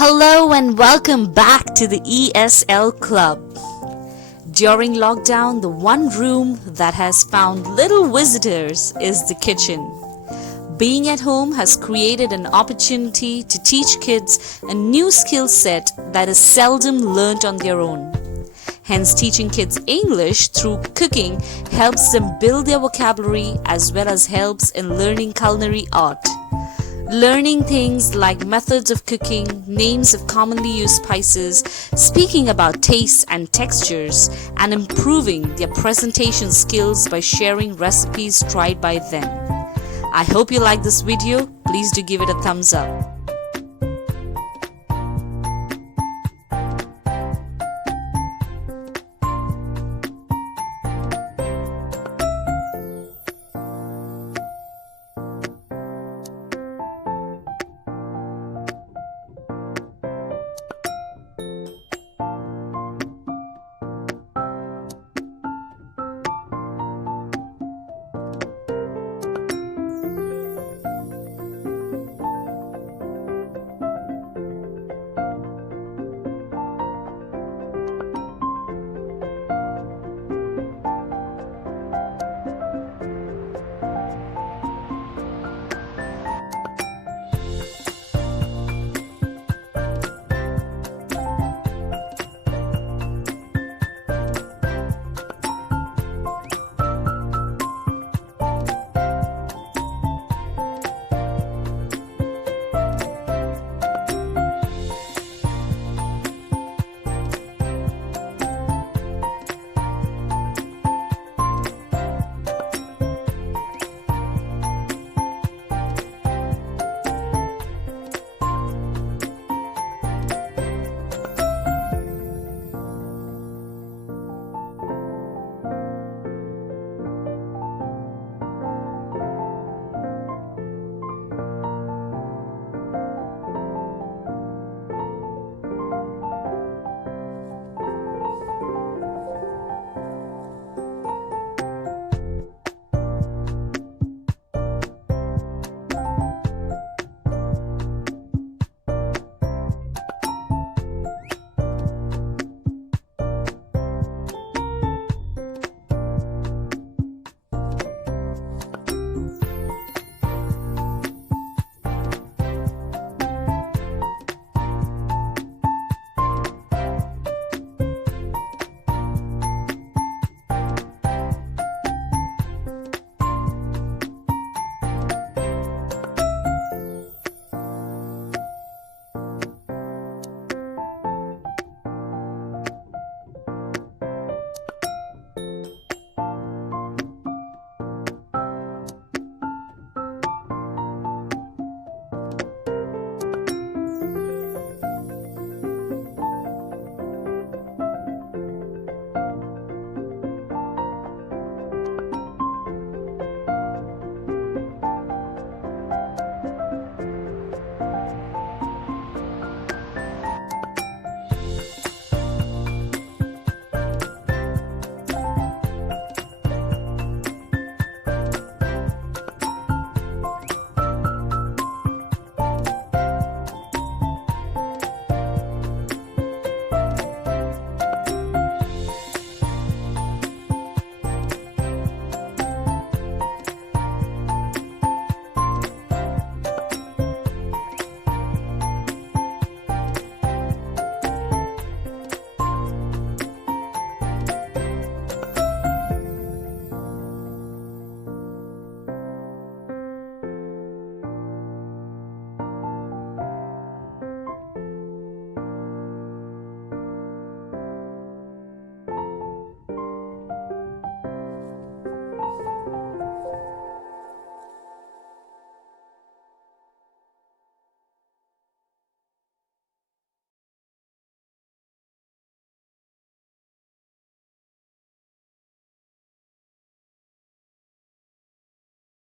Hello and welcome back to the E.S.L Club. During lockdown, the one room that has found little visitors is the kitchen. Being at home has created an opportunity to teach kids a new skill set that is seldom learnt on their own. Hence, teaching kids English through cooking helps them build their vocabulary as well as helps in learning culinary art. Learning things like methods of cooking, names of commonly used spices, speaking about tastes and textures, and improving their presentation skills by sharing recipes tried by them. I hope you like this video. Please do give it a thumbs up.